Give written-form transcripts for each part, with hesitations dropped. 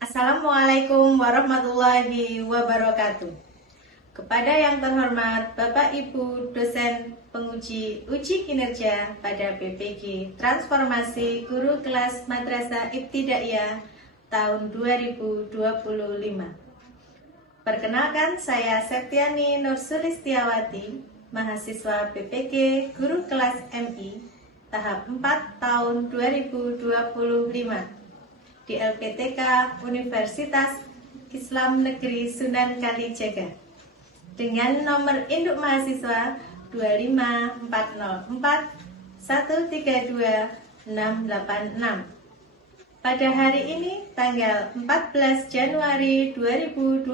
Assalamualaikum warahmatullahi wabarakatuh. Kepada yang terhormat Bapak Ibu dosen penguji uji kinerja pada BPG Transformasi Guru Kelas Madrasah Ibtidaiyah tahun 2025. Perkenalkan, saya Septiani Nursulistiawati, mahasiswa BPG Guru Kelas MI tahap 4 tahun 2025 di LPTK Universitas Islam Negeri Sunan Kalijaga dengan nomor induk mahasiswa 25404132686. Pada hari ini tanggal 14 Januari 2026,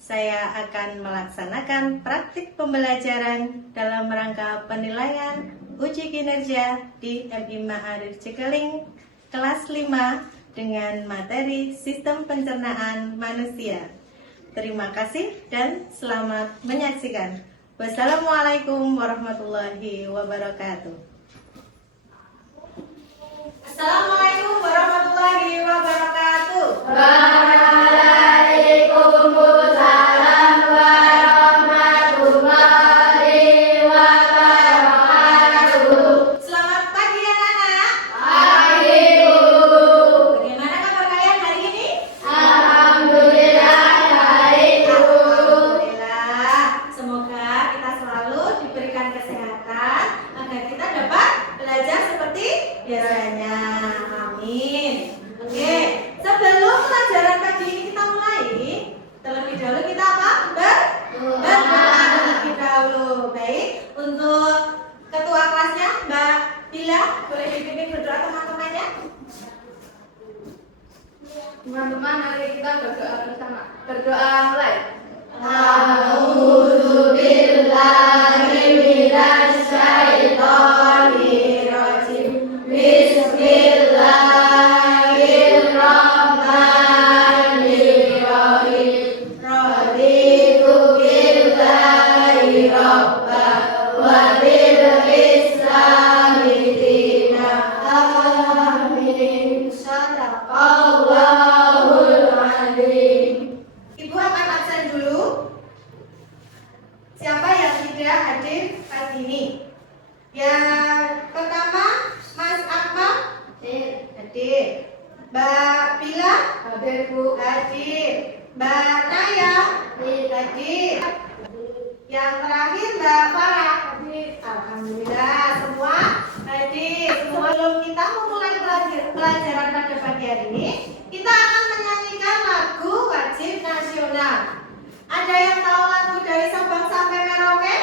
saya akan melaksanakan praktik pembelajaran dalam rangka penilaian uji kinerja di MI Ma'arif Jekeling kelas 5 dengan materi Sistem Pencernaan Manusia. Terima kasih dan selamat menyaksikan. Wassalamualaikum warahmatullahi wabarakatuh. Assalamualaikum warahmatullahi wabarakatuh. Waalaikumsalam warahmatullahi wabarakatuh. Selamat pagi anak-anak. Pagi, Bu. Bagaimana kabar kalian hari ini? Alhamdulillah baik, Bu. Alhamdulillah. Semoga kita selalu diberikan kesehatan agar kita dapat belajar seperti biasanya. Amin. Oke, sebelum pelajaran pagi ini kita mulai, terlebih dahulu kita apa? Berdoa terlebih dahulu. Baik, untuk ketua kelasnya Mbak Bila, boleh dipimpin berdoa teman-temannya? Teman-teman, mari kita berdoa bersama. Berdoa mulai. A'udzubillahiminasyaitonirrajim. Bismillahirrahmanirrahim. Raditu billahi rabba wa bil islami dina. Amin. Sadaqallahul azim. Ibu akan absen dulu. Siapa yang tidak hadir pagi ini? Yang pertama, Mas Akmal hadir. Mbak Bila Hadir, Bu. hadir. Mbak Naya hadir. Yang terakhir Mbak Farah hadir. Alhamdulillah semua hadir. Sebelum kita memulai pelajaran pada pagi hari ini, kita akan menyanyikan lagu wajib nasional. Ada yang tahu lagu dari Sabang sampai Merauke?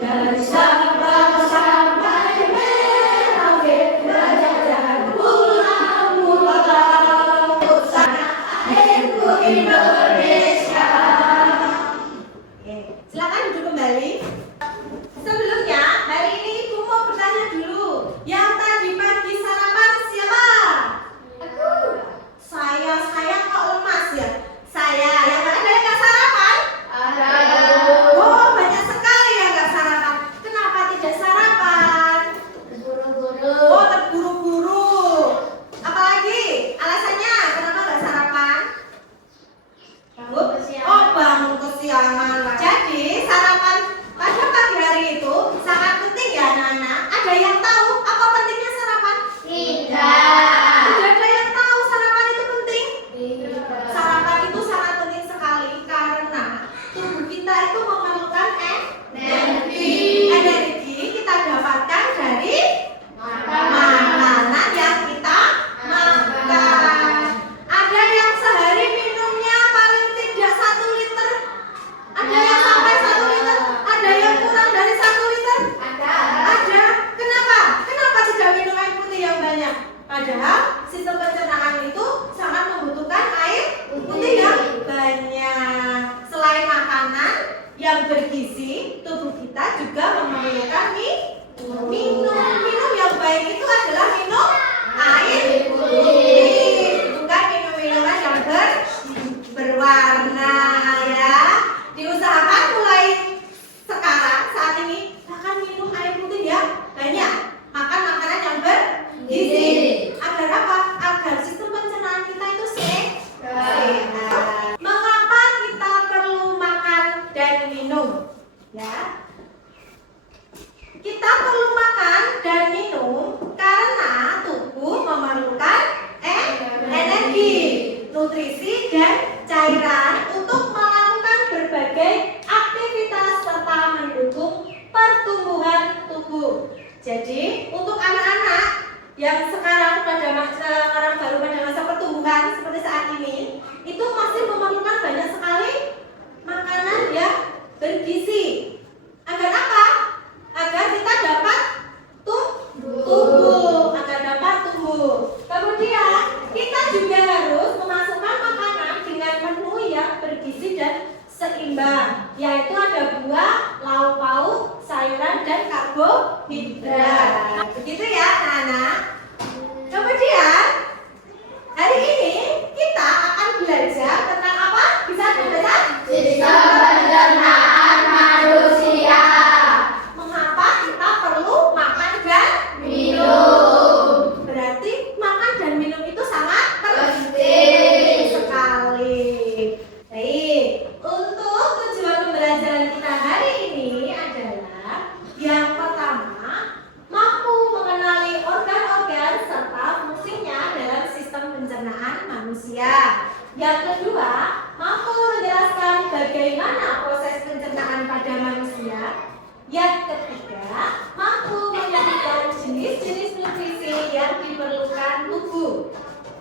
Dari Sabang sampai Merauke, berjalan pulau-pulau, tanah airku Indonesia. Oke, silakan duduk kembali. Sebelumnya, hari ini Ibu mau bertanya dulu. Yang tadi pagi sarapan siapa? Aku. Saya kok lemas ya? Saya, yang ada yang nggak sarapan? Ada. Oh, banyak sekali yang nggak sarapan. Kenapa tidak sarapan? Buru-buru. Oh, terburu-buru. Apalagi alasannya kenapa nggak sarapan? Bangun kesiangan. Oh, bangun kesiangan. Jadi sarapan pada pagi hari itu sangat penting ya anak-anak. Ada yang tahu apa pentingnya sarapan? Tidak. Tidak ada yang tahu sarapan itu penting. Tidak. Sarapan itu sangat penting sekali karena tubuh kita itu memerlukan Energi. energi kita dapatkan dari makanan yang kita makan. Ada yang sehari minumnya paling tidak 1 liter. Ada yang sampai 1 liter. Ada yang kurang dari 1 liter. Ada. Ada. Kenapa? Kenapa tidak minum air putih yang banyak? Padahal sistem pencernaan itu sangat membutuhkan air putih yang banyak. Selain makanan yang bergizi, tubuh kita juga memerlukan minum yang baik itu adalah minum air putih, bukan minum minuman yang berwarna ya. Diusahakan mulai sekarang saat ini akan minum air putih yang banyak, makan makanan yang bergizi. Agar apa? Agar sistem pencernaan kita itu sehat. nutrisi dan cairan untuk melakukan berbagai aktivitas serta mendukung pertumbuhan tubuh. Jadi untuk anak-anak yang sekarang baru pada masa pertumbuhan seperti saat ini, itu masih memerlukan banyak sekali makanan yang bergizi. Agar apa? Agar kita dapat tumbuh, agar dapat tumbuh. Kemudian kita juga harus memasukkan makanan dengan menu yang bergizi dan seimbang, yaitu ada buah, lauk pauk, sayuran dan karbohidrat. Begitu ya, anak-anak. Kemudian hari ini kita akan belajar tentang apa? Bisa dibaca? Sistem pencernaan manusia. Mengapa kita perlu makan dan Minum. berarti makan dan minum itu sangat Penting. sekali. Baik, untuk tujuan pembelajaran kita hari ini adalah yang pertama, mampu mengenali organ-organ serta fungsinya dalam sistem pencernaan manusia. Yang kedua, mampu menjelaskan bagaimana proses pencernaan pada manusia. Yang ketiga, mampu menyebutkan jenis-jenis nutrisi yang diperlukan tubuh.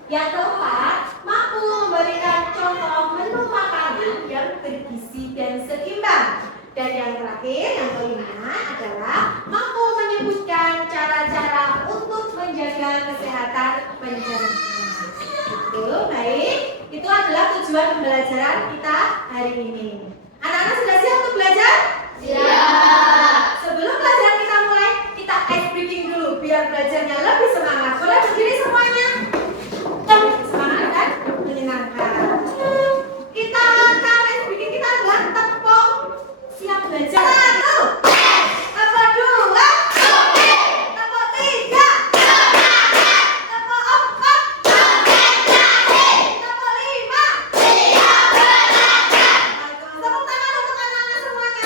Yang keempat, mampu memberikan contoh menu makanan yang bergizi dan seimbang. Dan yang terakhir, yang kelima adalah mampu menyebutkan cara-cara untuk menjaga kesehatan pencernaan. Itu baik, itu adalah tujuan pembelajaran kita hari ini. Anak-anak sudah siap untuk belajar? Siap. Sebelum pelajaran kita mulai, kita ice breaking dulu biar belajarnya lebih semangat. Boleh berdiri semuanya? Semangat dan menyenangkan. Kita akan ice breaking kita adalah tepuk siap belajar. 1, tepuk 2, tepuk 3, tepuk 4, tepuk 5. Tepuk tangan untuk anak-anak semuanya.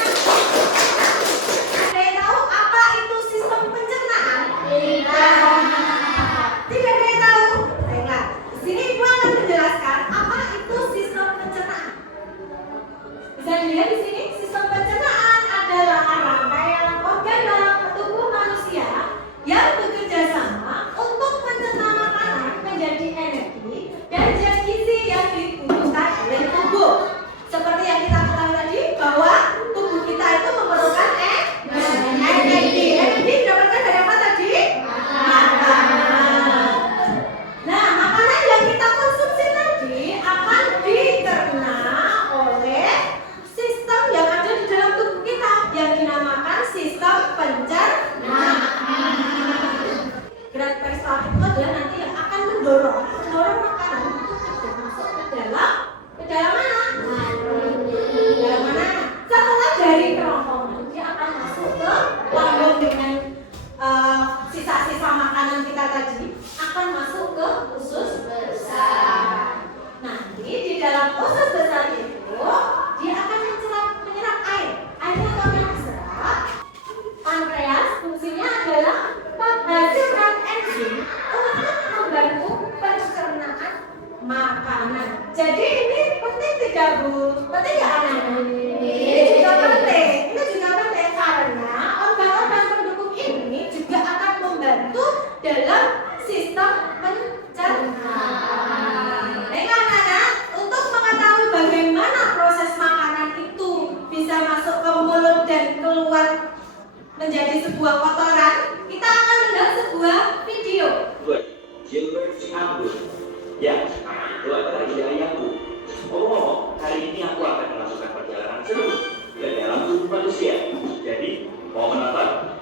Ada yang tahu apa itu sistem pencernaan? Tidak ada yang tahu? Baiklah, di sini Ibu akan menjelaskan apa itu sistem pencernaan. Bisa dilihat di sini, sistem pencernaan adalah rangkaian organ dalam tubuh manusia yang bekerja sama untuk mencerna makanan menjadi energi dan zat gizi yang dibutuhkan oleh tubuh. Seperti yang kita ketahui tadi bahwa tubuh kita itu memerlukan energi. Energi didapatkan dari apa tadi? Makanan. Nah, makanan yang kita konsumsi tadi akan dicerna oleh sistem yang ada di dalam tubuh kita yang dinamakan sistem pencernaan. Gerak peristaltik itu adalah nanti yang akan mendorong makanan itu masuk ke dalam mana? Dalam mana? Setelah dari kerongkongan dia akan masuk ke lambung dengan sisa-sisa makanan kita tadi akan masuk ke usus besar. Nanti di dalam usus besar itu dia akan menyerap air. Airnya akan diserap. Pankreas fungsinya adalah menghasilkan enzim untuk membantu pencernaan makanan. Jadi ini penting tidak Bu? Penting ya anak-anak? Ini juga penting. Ini juga penting karena organ-organ pendukung ini juga akan membantu dalam sistem pencernaan. Baik anak-anak, untuk mengetahui bagaimana proses makanan itu bisa masuk ke mulut dan keluar menjadi sebuah kotoran, kita akan melihat sebuah video. Gilbert Ciambur. Ya, itu adalah ide ayahku. Oh, hari ini aku akan melakukan perjalanan seru ke dalam tubuh manusia. Jadi, mau menonton?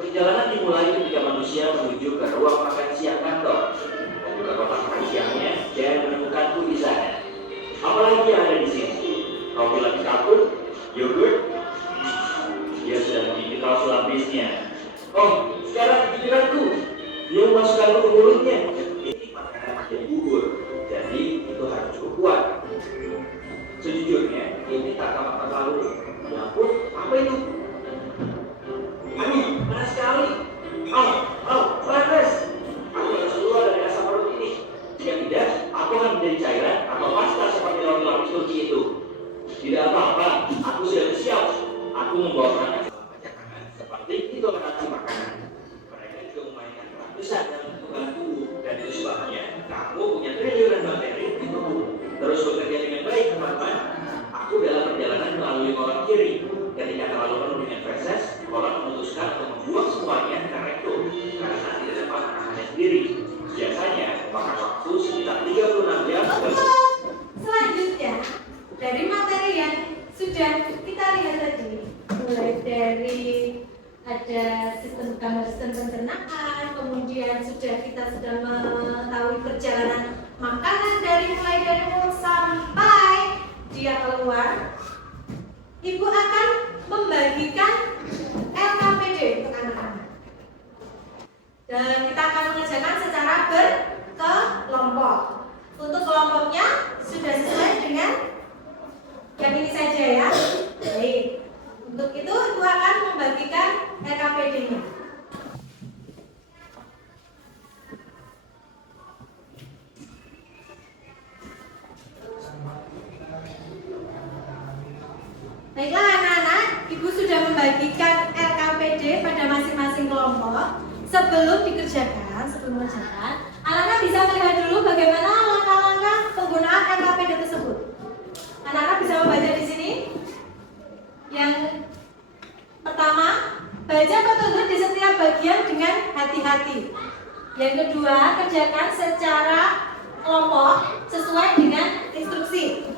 Perjalanan dimulai ketika manusia menuju ke ruang makan siang kantor. Membuka kotak makan siangnya dan menemukanku di sana. Apalagi yang ada di sini? Roti lapis kapur, yogurt. Dia sudah menggigit roti lapisnya. harus bekerja dengan baik, teman-teman. Aku dalam perjalanan melalui kolong kiri. Ketika terlalu penuh dengan feses, kolong memutuskan untuk membuang semuanya ke rektum karena tidak dapat menahannya sendiri. Biasanya makan waktu sekitar 36 jam. Selanjutnya, dari materi yang sudah kita lihat tadi, mulai dari ada sistem pencernaan, kemudian kita sudah mengetahui perjalanan makanan mulai dari mulut sampai dia keluar. Ibu akan membagikan LKPD untuk anak-anak, dan kita akan mengerjakan secara berkelompok. Untuk kelompoknya sudah sesuai dengan yang ini saja ya. Baik. Untuk itu Ibu akan membagikan LKPD-nya. Baiklah anak-anak, Ibu sudah membagikan LKPD pada masing-masing kelompok. Sebelum mengerjakan, anak-anak bisa melihat dulu bagaimana langkah-langkah penggunaan LKPD tersebut. Anak-anak bisa membaca di sini. Yang pertama, baca petunjuk di setiap bagian dengan hati-hati. Yang kedua, kerjakan secara kelompok sesuai dengan instruksi.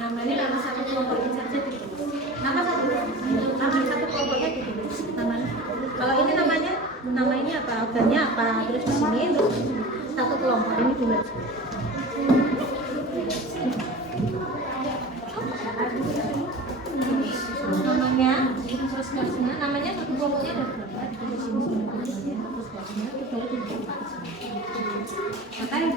Namanya nama satu kelompoknya saja ditulis. Nama satu kelompoknya ditulis. Namanya. Kalau ini nama ini apa? Organnya apa? Terus di sini untuk satu kelompok ini dulu. Namanya satu kelompoknya ada berapa? Makanya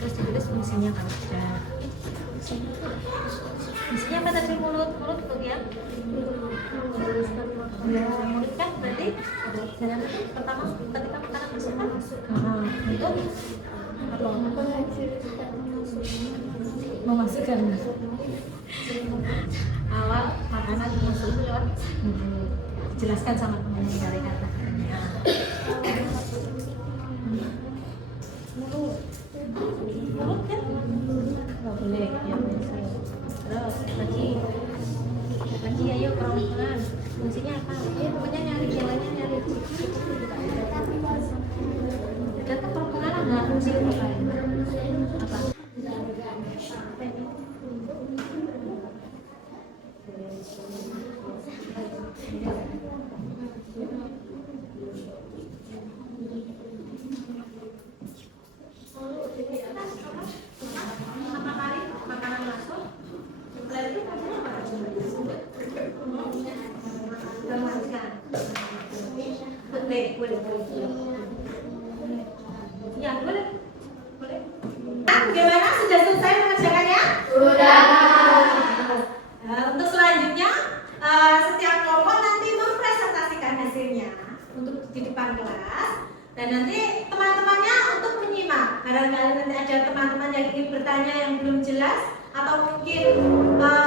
terus ditulis fungsinya kalau sudah. Fungsinya apa tadi? Mulut untuk ya. Mulut kan berarti jalan pertama ketika makanan masuk kan. Untuk apa? Memasukkan awal makanan masuk lewat jelaskan sama temannya dari kata-katanya. Mulut kan? Nggak boleh ya. Terus lagi ayo perempuan. Fungsinya apa? Pokoknya nyari jalannya nyari. Data perempuan ada fungsi apa? Apa? Ya, boleh. Bagaimana? Sudah selesai mengerjakannya? Sudah. Untuk selanjutnya, setiap kelompok nanti mempresentasikan hasilnya untuk di depan kelas, dan nanti teman-temannya untuk menyimak. Barangkali nanti ada teman-teman yang ingin bertanya yang belum jelas, atau mungkin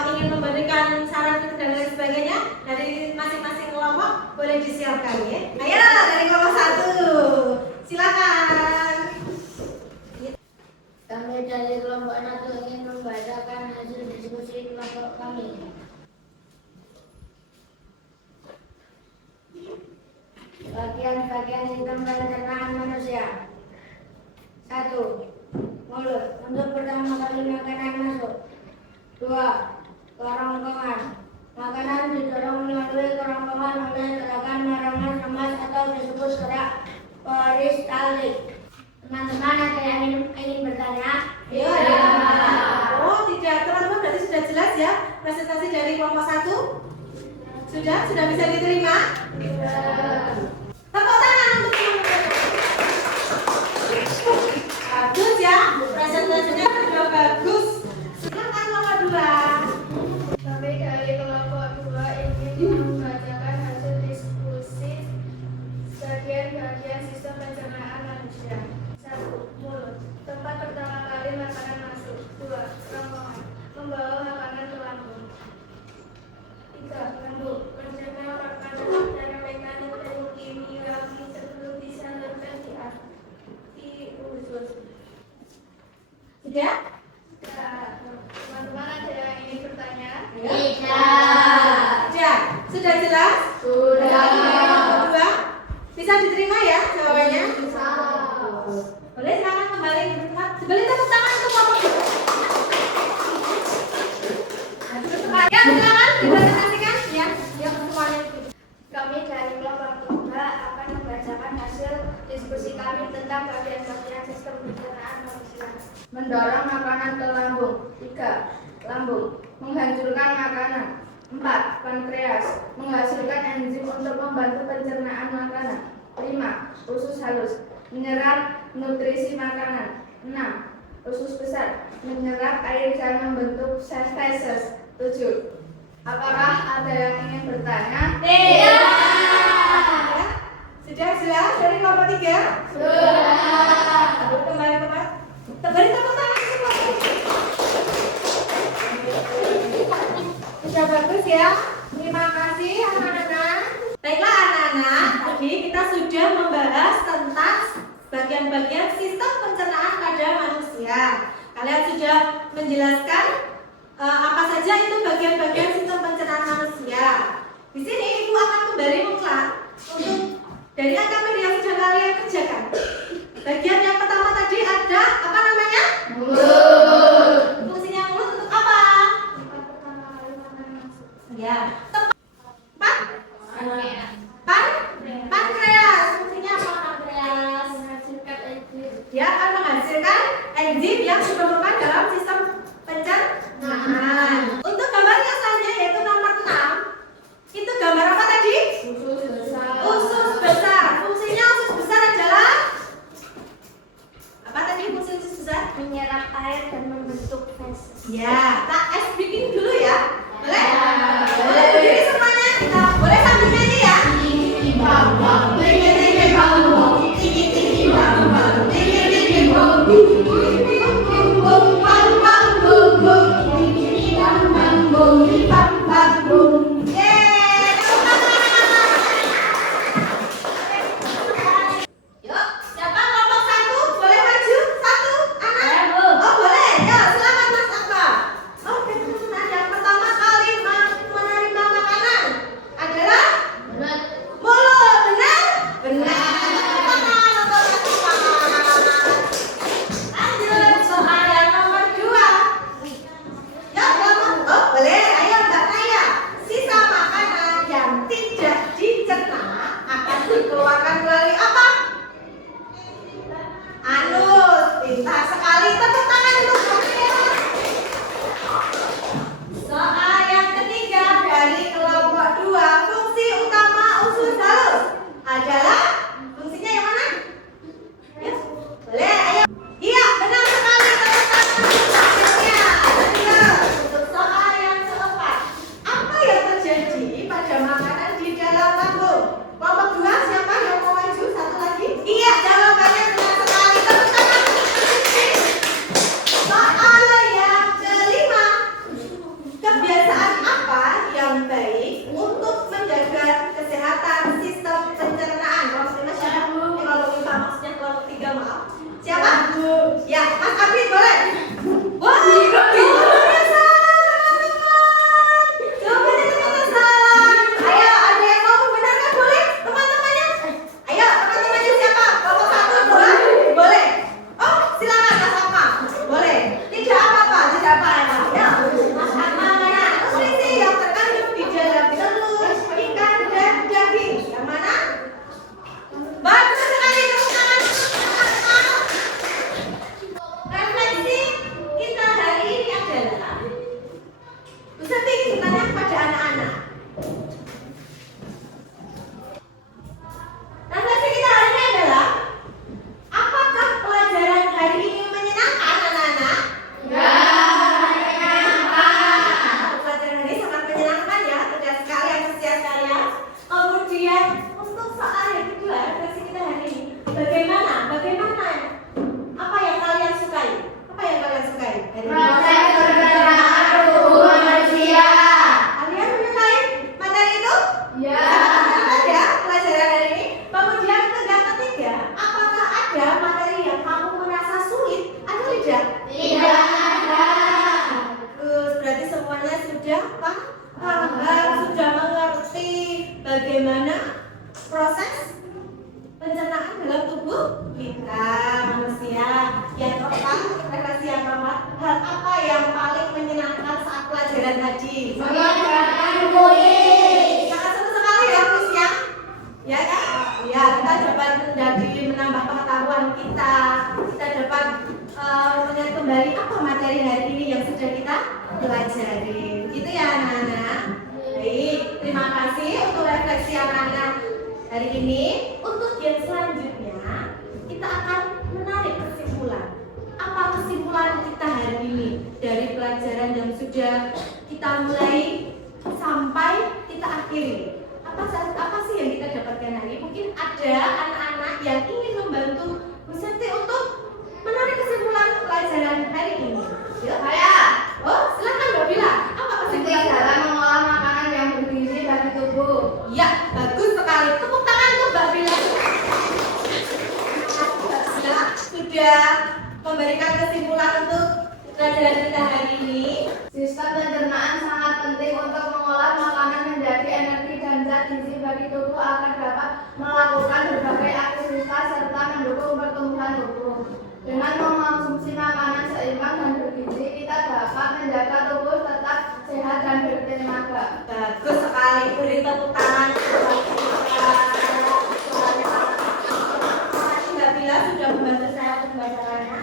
ingin memberikan saran dan lain sebagainya, dari masing-masing kelompok boleh disiapkan ya. Ayo dari kelompok 1, silakan. Kami dari kelompok 1 ingin membacakan hasil diskusi kelompok kami. Bagian-bagian sistem pencernaan manusia. 1. Mulut. Untuk pertama kali makanan masuk. 2. Kerongkongan. Makanan didorong melalui kerongkongan oleh gerakan meremas remas atau disebut gerak peristalik. Teman-teman ada yang ingin bertanya? Ya. Oh tidak, teman-teman berarti sudah jelas ya presentasi dari kelompok 1? Sudah bisa diterima? Tepuk tangan untuk teman-teman. Bagus ya. bagian-bagian sistem pencernaan manusia. 1. Mulut. Tempat pertama kali makanan masuk. 2. Kerongkongan. Membawa makanan ke lambung. 3. Lambung. Mencerna makanan secara mekanik dan kimiawi sebelum disalurkan di usus. Sudah? Teman-teman ada yang ingin bertanya? Sudah. Sudah jelas? Kedua, bisa diterima ya jawabannya? Boleh silakan kembali ke tempat. Beri tepuk tangan untuk Bapak. Ya, silakan dipresentasikan ya. Yang semuanya. Kami dari kelompok 3 akan membacakan hasil diskusi kami tentang bagian-bagian sistem pencernaan manusia. Mendorong makanan ke lambung. 3. Lambung. Menghancurkan makanan. 4. Pankreas. Menghasilkan enzim untuk membantu pencernaan makanan. 5. Usus halus. Menyerap nutrisi makanan. 6. Usus besar. Menyerap air dan membentuk sel feses. 7. Apakah ada yang ingin bertanya? Iya. Sudah jelas dari kelompok 3? Sudah. Kembali ke tempat. Beri tepuk tangan semua. Sudah bagus ya. Terima kasih anak-anak. Baiklah anak-anak, tadi kita sudah membahas tentang bagian-bagian sistem pencernaan pada manusia. Kalian sudah menjelaskan apa saja itu bagian-bagian sistem pencernaan manusia. Di sini ibu akan kembali mengulang untuk dari AKP yang sudah kalian kerjakan. Bagian yang pertama tadi ada apa namanya? Mulut. Fungsinya mulut untuk apa? Tempat pertama kali makanan masuk. Ya, tempat pankreas. Fungsinya apa pankreas? Menghasilkan enzim. Dia akan menghasilkan enzim yang diperlukan dalam sistem pencernaan. Untuk gambar yang selanjutnya yaitu nomor 6. Itu gambar apa tadi? Usus besar. Usus besar. Fungsinya usus besar adalah mengerjakan kuis. Sangat seru sekali ya kuis ya. Ya kan? Ya, kita dapat menambah pengetahuan kita. Kita dapat melihat kembali apa materi hari ini yang sudah kita pelajari. Gitu ya anak-anak. Baik, terima kasih untuk refleksi anak-anak hari ini. Untuk yang selanjutnya, kita akan menarik kesimpulan. Apa kesimpulan kita hari ini dari pelajaran yang sudah kita mulai sampai kita akhiri? Apa sih yang kita dapatkan hari ini? Mungkin ada anak-anak yang ingin membantu Bu Seti untuk menarik kesimpulan pelajaran hari ini. Yuk. Oh, silakan Mbak Bila. Apa kesimpulan Dalam mengolah makanan yang bergizi bagi tubuh. Ya, bagus sekali. Tepuk tangan untuk Mbak Bila. Sudah memberikan kesimpulan untuk pelajaran kita hari ini. Sistem pencernaan sangat penting untuk mengolah makanan menjadi energi dan zat gizi bagi tubuh agar dapat melakukan berbagai aktivitas serta mendukung pertumbuhan tubuh. Dengan mengonsumsi makanan seimbang dan bergizi, kita dapat menjaga tubuh tetap sehat dan bertenaga. Bagus sekali. Beri tepuk tangan. Mbak Bila sudah membantu saya untuk membacakannya.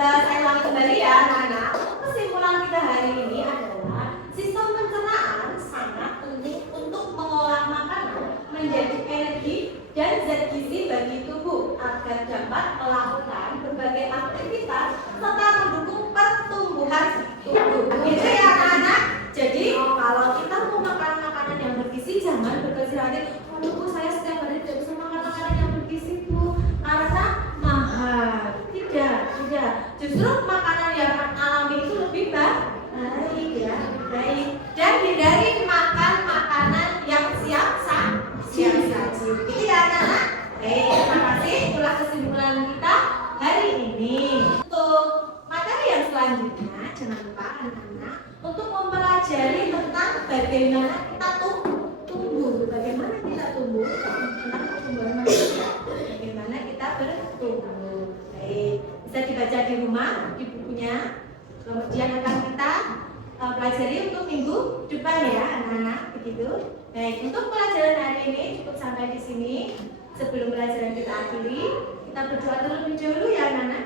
Saya ulangi kembali ya anak-anak. Kesimpulan kita hari ini adalah sistem pencernaan sangat penting untuk mengolah makanan menjadi energi dan zat gizi bagi tubuh agar dapat melakukan berbagai aktivitas serta mendukung pertumbuhan tubuh. Gitu ya anak-anak. Jadi kalau kita mau makan makanan yang bergizi, jangan berkecil hati. Bu, saya setiap hari tidak bisa makan makanan yang bergizi Bu, karena mahal. Tidak. Justru makanan yang alami itu lebih baik ya, baik. Dan hindari makan makanan yang siap saji. Gitu ya anak-anak. Terima kasih. Itulah kesimpulan kita hari ini. Untuk materi yang selanjutnya, jangan lupa anak-anak untuk mempelajari tentang bagaimana kita tumbuh, bagaimana kita tumbuh, tentang pertumbuhan manusia, bagaimana kita bertumbuh. Baik, bisa dibaca di rumah di bukunya. Kemudian akan kita pelajari untuk minggu depan ya anak-anak, begitu. Baik, untuk pelajaran hari ini cukup sampai di sini. Sebelum pelajaran kita akhiri, kita berdoa terlebih dahulu ya anak-anak.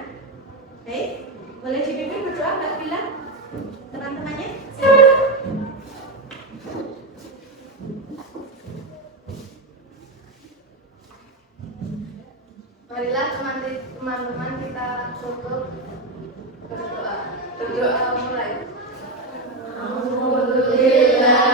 Baik, boleh dipimpin berdoa Mbak Bila, teman-temannya. Silakan. Marilah teman-teman kita untuk berdoa. Berdoa mulai. Alhamdulillah.